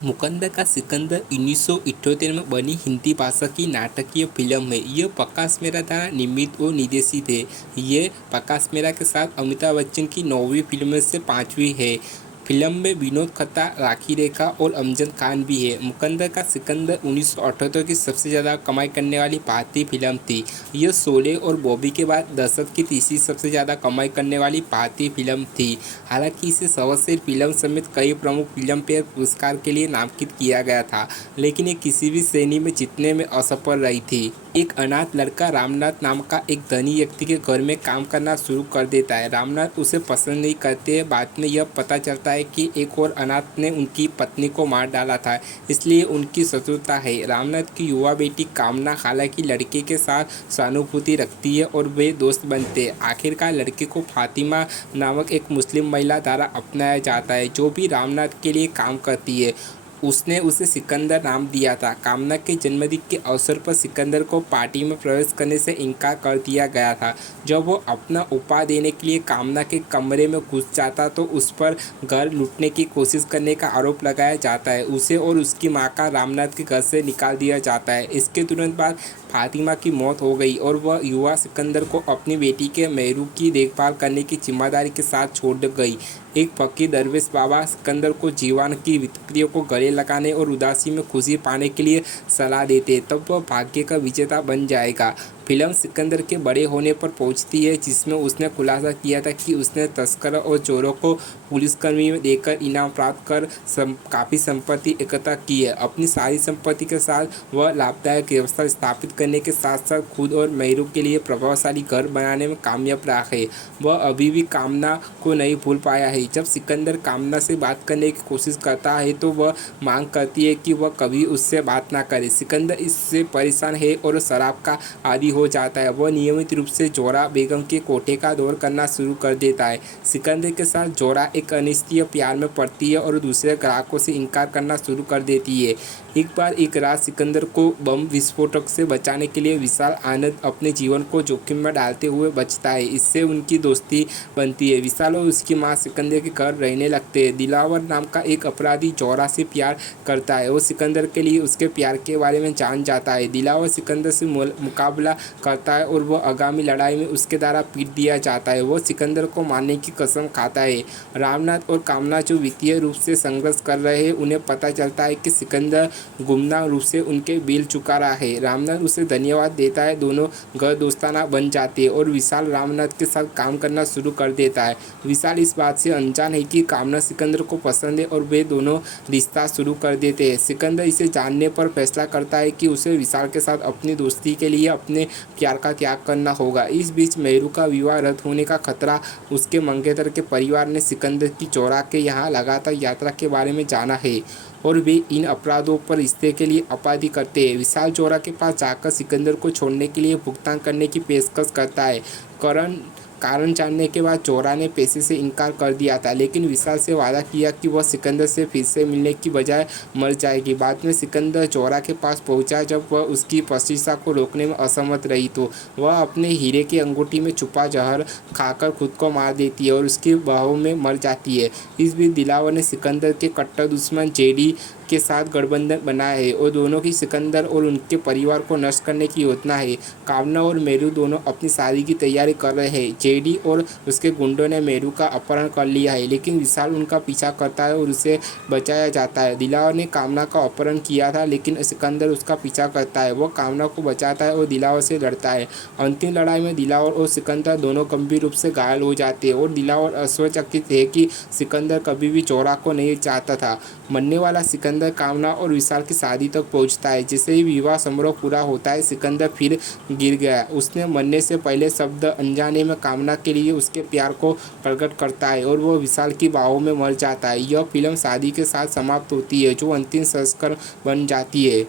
मुकद्दर का सिकंदर 1978 में बनी हिंदी भाषा की नाटकीय फिल्म है। यह प्रकाश मेहरा द्वारा निर्मित और निर्देशित है। यह प्रकाश मेहरा के साथ अमिताभ बच्चन की 9वीं फिल्म में से 5वीं है। फिल्म में विनोद खन्ना, राखी रेखा और अमजद खान भी है। मुकद्दर का सिकंदर 1978 की सबसे ज़्यादा कमाई करने वाली भारतीय फिल्म थी। यह शोले और बॉबी के बाद दशक की तीसरी सबसे ज़्यादा कमाई करने वाली भारतीय फिल्म थी। हालांकि इसे सर्वश्रेष्ठ फिल्म समेत कई प्रमुख फिल्म फेयर पुरस्कार के लिए नामांकित किया गया था, लेकिन ये किसी भी श्रेणी में जीतने में असफल रही थी। एक अनाथ लड़का रामनाथ नाम का एक धनी व्यक्ति के घर में काम करना शुरू कर देता है। रामनाथ उसे पसंद नहीं करते। बाद में यह पता चलता है कि एक और अनाथ ने उनकी पत्नी को मार डाला था, इसलिए उनकी शत्रुता है। रामनाथ की युवा बेटी कामना हालांकि लड़के के साथ सहानुभूति रखती है और वे दोस्त बनते हैं। आखिरकार लड़के को फातिमा नामक एक मुस्लिम महिला द्वारा अपनाया जाता है, जो भी रामनाथ के लिए काम करती है। उसने उसे सिकंदर नाम दिया था। कामना के जन्मदिन के अवसर पर सिकंदर को पार्टी में प्रवेश करने से इनकार कर दिया गया था। जब वो अपना उपहार देने के लिए कामना के कमरे में घुस जाता तो उस पर घर लूटने की कोशिश करने का आरोप लगाया जाता है। उसे और उसकी मां का रामनाथ के घर से निकाल दिया जाता है। इसके तुरंत बाद फातिमा की मौत हो गई और वह युवा सिकंदर को अपनी बेटी के मेहरू की देखभाल करने की जिम्मेदारी के साथ छोड़ गई। एक फकीर दरवेश बाबा सिकंदर को जीवन की विपत्तियों को गले लगाने और उदासी में खुशी पाने के लिए सलाह देते, तब वह भाग्य का विजेता बन जाएगा। फिल्म सिकंदर के बड़े होने पर पहुंचती है, जिसमें उसने खुलासा किया था कि उसने तस्करों और चोरों को पुलिसकर्मी में देकर इनाम प्राप्त कर काफ़ी संपत्ति एकत्र की है। अपनी सारी संपत्ति के साथ वह लाभदायक व्यवस्था स्थापित करने के साथ साथ खुद और मेहरू के लिए प्रभावशाली घर बनाने में कामयाब रहा है। वह अभी भी कामना को नहीं भूल पाया है। जब सिकंदर कामना से बात करने की कोशिश करता है तो वह मांग करती है कि वह कभी उससे बात ना करे। सिकंदर इससे परेशान है और शराब का आदी हो जाता है। वह नियमित रूप से जोहरा बेगम के कोठे का दौरा करना शुरू कर देता है। सिकंदर के साथ जोहरा एक अनिश्चित प्यार में पड़ती है और दूसरे ग्राहकों से इनकार करना शुरू कर देती है। एक बार एक रात सिकंदर को बम विस्फोटक से बचाने के लिए विशाल आनंद अपने जीवन को जोखिम में डालते हुए बचता है। इससे उनकी दोस्ती बनती है। विशाल और उसकी मां सिकंदर के घर रहने लगते हैं। दिलावर नाम का एक अपराधी जोहरा से प्यार करता है। वो सिकंदर के लिए उसके प्यार के बारे में जान जाता है। दिलावर सिकंदर से मुकाबला करता है और वह आगामी लड़ाई में उसके द्वारा पीट दिया जाता है। वो सिकंदर को मारने की कसम खाता है। रामनाथ और कामना जो वित्तीय रूप से संघर्ष कर रहे हैं, उन्हें पता चलता है कि सिकंदर गुमनाम रूप से उनके बिल चुका रहा है। रामनाथ उसे धन्यवाद देता है। दोनों घर दोस्ताना बन जाते हैं और विशाल रामनाथ के साथ काम करना शुरू कर देता है। विशाल इस बात से अनजान है कि कामना सिकंदर को पसंद है और वे दोनों रिश्ता शुरू कर देते हैं। सिकंदर इसे जानने पर फैसला करता है कि उसे विशाल के साथ अपनी दोस्ती के लिए अपने प्यार का त्याग करना होगा। इस बीच मेहरू का विवाह रद्द होने का खतरा उसके मंगेतर के परिवार ने सिकंदर की जोहरा के यहाँ लगातार यात्रा के बारे में जाना है और वे इन अपराधों पर रिश्ते के लिए आपत्ति करते हैं। विशाल जोहरा के पास जाकर सिकंदर को छोड़ने के लिए भुगतान करने की पेशकश करता है। कारण जानने के बाद जोहरा ने पैसे से इनकार कर दिया था, लेकिन विशाल से वादा किया कि वह सिकंदर से फिर से मिलने की बजाय मर जाएगी। बाद में सिकंदर जोहरा के पास पहुंचा जब वह उसकी प्रशंसा को रोकने में असमर्थ रही तो वह अपने हीरे की अंगूठी में छुपा जहर खाकर खुद को मार देती है और उसकी बाहों में मर जाती है। इस बीच दिलावर ने सिकंदर के कट्टर दुश्मन जेडी के साथ गठबंधन बनाया है और दोनों की सिकंदर और उनके परिवार को नष्ट करने की योजना है। कामना और मेहरू दोनों अपनी शादी की तैयारी कर रहे हैं। जेडी और उसके गुंडों ने मेहरू का अपहरण कर लिया है, लेकिन विशाल उनका पीछा करता है और उसे बचाया जाता है। दिलावर ने कामना का अपहरण किया था, लेकिन सिकंदर उसका पीछा करता है। वह कामना को बचाता है और दिलावर से लड़ता है। अंतिम लड़ाई में दिलावर और सिकंदर दोनों गंभीर रूप से घायल हो जाते हैं और दिलावर आश्चर्यचकित है कि सिकंदर कभी भी जोहरा को नहीं चाहता था। मरने वाला सिकंदर कामना और विशाल की शादी तक पहुंचता है। जैसे ही विवाह समारोह पूरा होता है, सिकंदर फिर गिर गया। उसने मरने से पहले शब्द अनजाने में कामना के लिए उसके प्यार को प्रकट करता है और वह विशाल की बाहों में मर जाता है। यह फिल्म शादी के साथ समाप्त होती है, जो अंतिम संस्करण बन जाती है।